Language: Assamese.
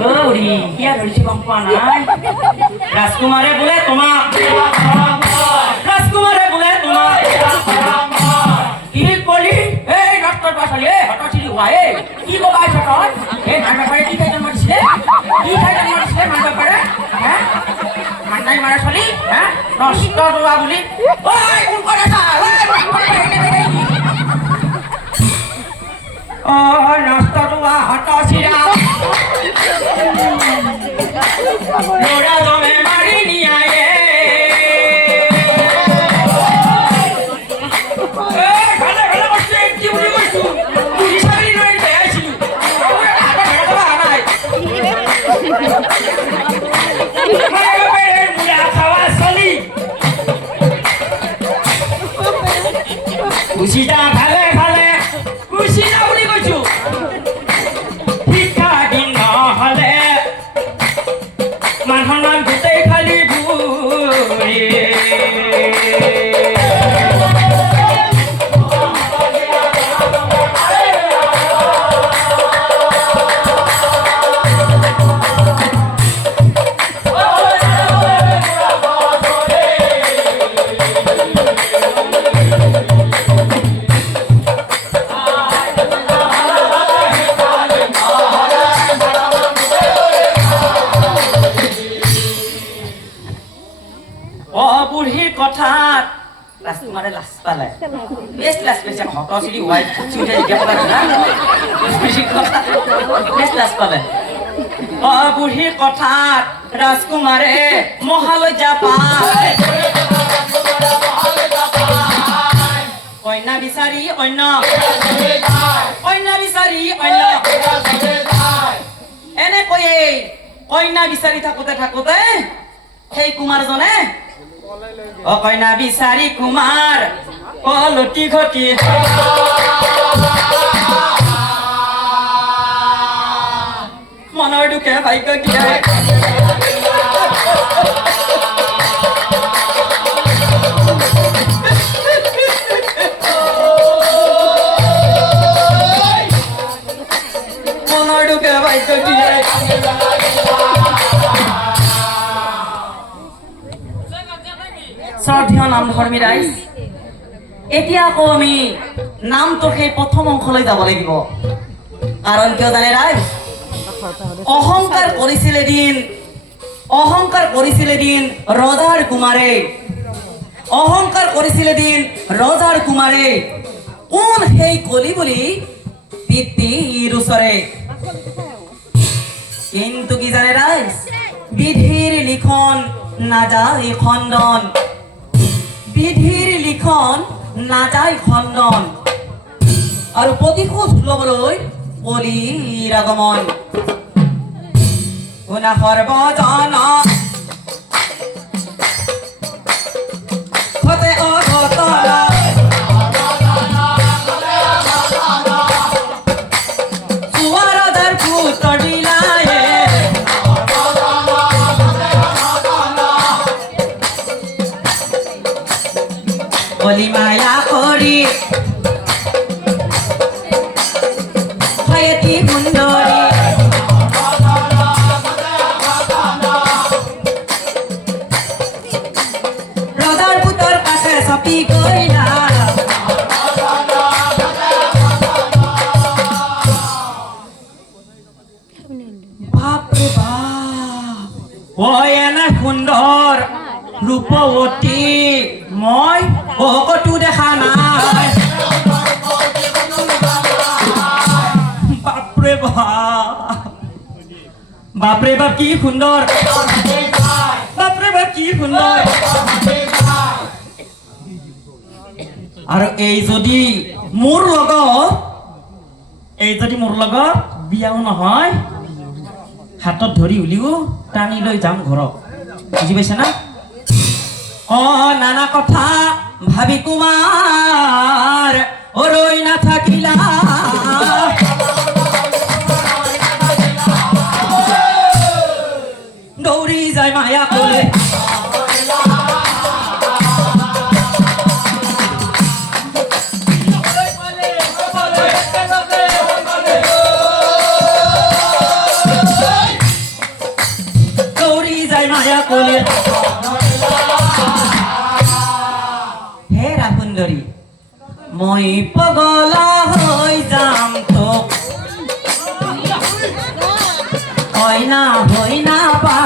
গৌৰী কি আৰ হয়েছে গম পোৱা নাই ৰাজকুমাৰে বলে তোমাক ৰাজকুমাৰে বলে তোমাক কি কলি এই ডক্টৰ পাছালি এই হঠাৎ হোৱাই কি কবাই তই এই মান ব্যাপারে কি খাইতে মারিছিলে মান ব্যাপারে হ্যাঁ মান্দাই মারা চলি হ্যাঁ নষ্ট দোয়া বুলি ওই কোন করে যা ও নষ্ট দোয়া হতাশিরা লোড়া দমে মারি নিয়ে আয়ে ভালো ভালো বসে কি বলি কইছু তুই সারি নই দেয়াইছি আবার ভেড়া দেবা নাই মায়ের বেড়ে মুড়া খাওয়া চলি খুশিটা ভালে ভালে খুশিটা বলি কইছু শিক্ষা দিন নহলে মানসন্মান গোটেই খালি বুঢ়ী বুঢ়ীৰ কথাত ৰাজকুমাৰে লাজ পালে বেছ লাজ পাইছে হতচিৰি হোৱাই চুইতে জিজ্ঞাসা কৰে না বেছ লাজ পালে বুঢ়ীৰ কথাত ৰাজকুমাৰে মহালজ্জা পায় কন্যা বিচাৰি অন্য বিচাৰি অন্য এনেকৈয়ে কন্যা বিচাৰি থাকোতে সেই কুমাৰজনে কন্যা বিচাৰি কুমাৰ লটি ঘটি মনৰ দুখে ভাগ্য গিয়াই মনৰ দুখে ভাগ্য গিয়াই শ্ৰদ্ধেয় নামধৰ্মী ৰাইজ এতিয়া আকৌ আমি নামটোৰ সেই প্ৰথম অংশলৈ যাব লাগিব কাৰণ কিয় জানে ৰাইজ অহংকাৰ কৰিছিলে দিন ৰজাৰ কুমাৰে কোন সেই কলি বুলি পিতৃৰ ওচৰে কিন্তু কি জানে ৰাইজ বিধিৰ লিখন নাযায় খণ্ডন আৰু প্ৰতিশোধ ল'বলৈ কলিৰ আগমন শুনা সৰ্বজন হতে অঘটন সুৱাৰদাৰ পুত্ৰ দিলায়ে কলি মায়া কৰি হয়তি সুন্দৰী ৰজাৰ পুতৰ কাষে চাপি কৰিলা বাপৰে বাপ এনে সুন্দৰ ৰূপৱতী মই কতো দেখা নাই বাপৰে বাপ কি সুন্দৰ আৰু এই যদি মোৰ লগত বিয়াও নহয় হাতত ধৰি উলিও টানি লৈ যাম ঘৰত বুজি পাইছে না নানা কথা ভাবি কুমাৰ ৰৈ নাথাকিলা দৌৰি যায় মায়া কলে কলি হে ৰাহুন্দৰী মই পগলা হৈ যাম তোক হয় না বা